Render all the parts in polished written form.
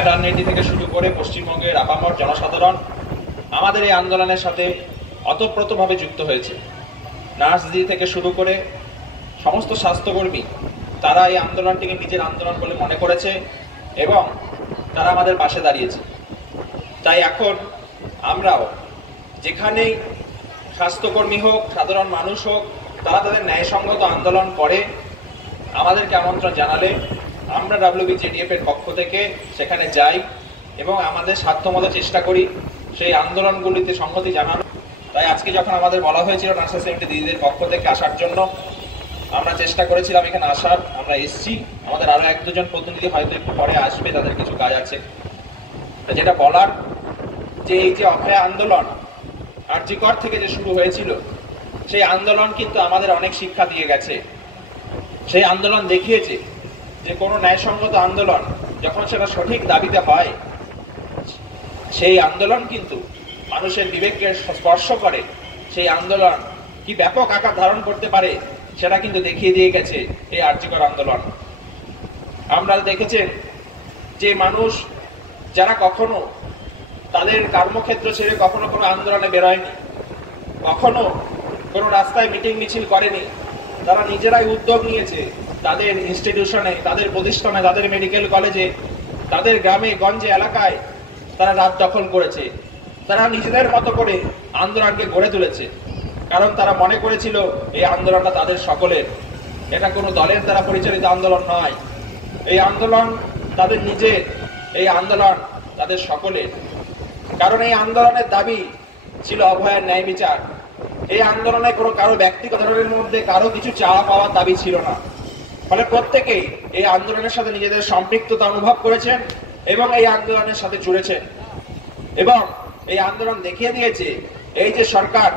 Maternity থেকে শুরু করে পশ্চিমবঙ্গের আপামর জনসাধারণ আমাদের এই আন্দোলনের সাথে অতপ্রতভাবে যুক্ত হয়েছে। নার্স দিদি থেকে শুরু করে সমস্ত স্বাস্থ্যকর্মী তারা এই আন্দোলনটিকে নিজের আন্দোলন বলে মনে করেছে এবং তারা আমাদের পাশে দাঁড়িয়েছে। তাই এখন আমরাও যেখানেই স্বাস্থ্যকর্মী হোক, সাধারণ মানুষ হোক, তারা তাদের ন্যায়সঙ্গত আন্দোলন করে আমাদেরকে আমন্ত্রণ জানালে আমরা WBJDF এর পক্ষ থেকে সেখানে যাই এবং আমাদের সাধ্যমতো চেষ্টা করি সেই আন্দোলনগুলিতে সংহতি জানানো। তাই আজকে যখন আমাদের বলা হয়েছিল নার্স অ্যাসেম্বলি দিদিদের পক্ষ থেকে আসার জন্য, আমরা চেষ্টা করেছিলাম এখানে আসার। আমরা এসছি, আমাদের আরো এক দুজন প্রতিনিধি হয়তো একটু পরে আসবে, তাদের কিছু কাজ আছে। যেটা বলার যে এই যে অভয়া আন্দোলন আরজিকর থেকে যে শুরু হয়েছিল, সেই আন্দোলন কিন্তু আমাদের অনেক শিক্ষা দিয়ে গেছে। সেই আন্দোলন দেখিয়েছে যে কোনো ন্যায়সঙ্গত আন্দোলন যখন সেটা সঠিক দাবিতে হয়, সেই আন্দোলন কিন্তু মানুষের বিবেককে স্পর্শ করে। সেই আন্দোলন কি ব্যাপক আকার ধারণ করতে পারে সেটা কিন্তু দেখিয়ে দিয়ে গেছে এই আরজিকর আন্দোলন। আমরা দেখেছেন যে মানুষ যারা কখনো তাদের কর্মক্ষেত্র ছেড়ে কখনো কোনো আন্দোলনে বেরোয়নি, কখনো কোনো রাস্তায় মিটিং মিছিল করেনি, তারা নিজেরাই উদ্যোগ নিয়েছে তাদের ইনস্টিটিউশনে, তাদের প্রতিষ্ঠানে, তাদের মেডিকেল কলেজে, তাদের গ্রামে গঞ্জে এলাকায় তারা রাত দখল করেছে। তারা নিজেদের মতো করে আন্দোলনকে গড়ে তুলেছে, কারণ তারা মনে করেছিল এই আন্দোলনটা তাদের সকলের, এটা কোনো দলের দ্বারা পরিচালিত আন্দোলন নয়। এই আন্দোলন তাদের নিজের, এই আন্দোলন তাদের সকলের। কারণ এই আন্দোলনের দাবি ছিল অভয়ের ন্যায় বিচার। এই আন্দোলনে কোনো কারো ব্যক্তিগত ধরনের মধ্যে কারো কিছু চাওয়া পাওয়ার দাবি ছিল না। ফলে প্রত্যেকেই এই আন্দোলনের সাথে নিজেদের সম্পৃক্ততা অনুভব করেছেন এবং এই আন্দোলনের সাথে জুড়েছেন। এবং এই আন্দোলন দেখিয়ে দিয়েছে এই যে সরকার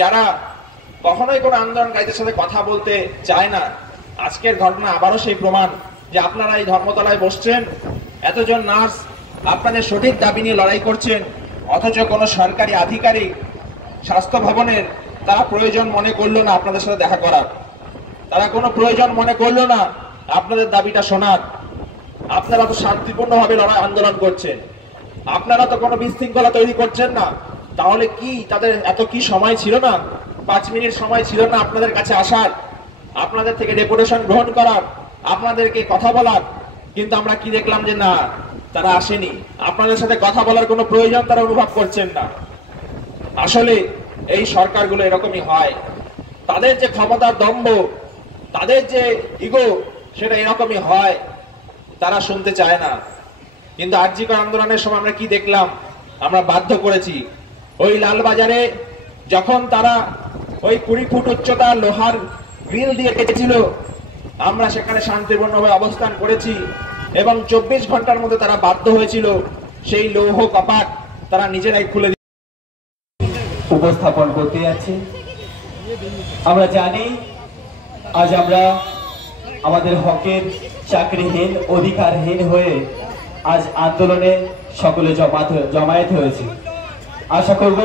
যারা কখনোই কোনো আন্দোলনকারীদের সাথে কথা বলতে চায় না, আজকের ঘটনা আবারও সেই প্রমাণ যে আপনারা এই ধর্মতলায় বসছেন, এতজন নার্স আপনাদের সঠিক দাবি নিয়ে লড়াই করছেন, অথচ কোনো সরকারি আধিকারিক স্বাস্থ্য ভবনের তারা প্রয়োজন মনে করলো না আপনাদের সাথে দেখা করার, তারা কোনো প্রয়োজন মনে করলো না আপনাদের দাবিটা শোনার। আপনারা তো শান্তিপূর্ণভাবে লড়াই আন্দোলন করছেন, আপনারা তো কোনো বিশৃঙ্খলা তৈরি করছেন না। তাহলে কি তাদের এত কি সময় ছিল না, 5 মিনিট সময় ছিল না আপনাদের কাছে আসার, আপনাদের থেকে ডেপুটেশন গ্রহণ করার, আপনাদেরকে কথা বলার? কিন্তু আমরা কি দেখলাম যে না, তারা আসেনি। আপনাদের সাথে কথা বলার কোনো প্রয়োজন তারা অনুভব করছেন না। আসলে এই সরকারগুলো এরকমই হয়, তাদের যে ক্ষমতার দম্ভ, তাদের যে ইগো, সেটা এরকমই হয়, তারা শুনতে চায় না। কিন্তু আরজিকর আন্দোলনের সময় আমরা কি দেখলাম? আমরা বাধ্য করেছি। ওই লালবাজারে যখন তারা ওই 20 ফুট উচ্চতার লোহার গ্রিল দিয়ে কেটেছিল, আমরা সেখানে শান্তিপূর্ণভাবে অবস্থান করেছি এবং 24 ঘন্টার মধ্যে তারা বাধ্য হয়েছিল সেই লৌহ কপাট তারা নিজেরাই খুলে উপস্থাপন করতে যাচ্ছে। আমরা জানি আজ আমরা আমাদের হকের চাকরিহীন, অধিকারহীন হয়ে আজ আন্দোলনে সকলে জমায়েত হয়েছে। আশা করব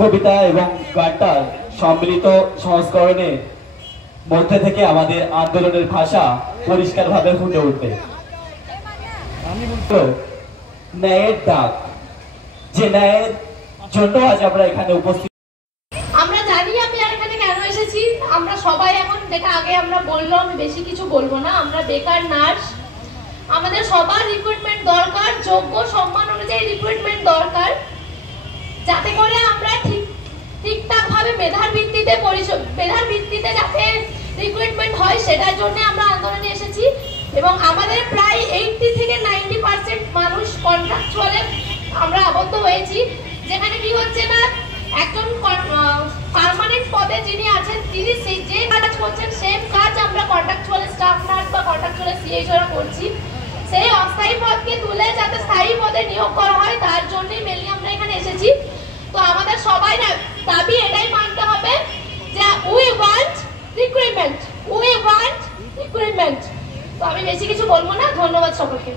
কবিতা এবং গানটার সম্মিলিত সংস্করণে মধ্যে থেকে আমাদের আন্দোলনের ভাষা পরিষ্কারভাবে ফুটে উঠবে। ন্যায়ের ডাক, যে ন্যায়ের জন্য আজ আমরা এখানে উপস্থিত। আমরা জানি আমি এখানে কেন এসেছি। আমরা সবাই এখন, যেটা আগে আমরা বললাম, আমি বেশি কিছু বলবো না, আমরা বেকার নার্স, আমাদের সবার রিক্রুটমেন্ট দরকার, যোগ্য সম্মান অনুযায়ী রিক্রুটমেন্ট দরকার, যাতে করে আমরা ঠিকঠাক ভাবে মেধার ভিত্তিতে যাতে রিক্রুটমেন্ট হয়, সেটার জন্য আমরা আন্দোলনে এসেছি। এবং আমাদের প্রায় 80 থেকে 90% মানুষ কন্ট্রাকচুয়ালে আমরা আবদ্ধ হয়েছি, যেখানে কি হচ্ছে না, একজন পার্মানেন্ট পদে যিনি আছেন তিনি যে কাজ করছেন সেম কাজ আমরা কন্ট্রাকচুয়াল স্টাফ নার্স বা কন্ট্রাকচুয়াল সিএইচওরা করছি। সেই অস্থায়ী পদকে তুলে যাতে স্থায়ী পদে নিয়োগ করা হয়, তার জন্যই মেনলি আমরা এখানে এসেছি। তো আমাদের সবাই দাবি এটাই মানতে হবে যে উই ওয়ান্ট রিক্রুটমেন্ট। তো আমি বেশি কিছু বলবো না, ধন্যবাদ সকলকে।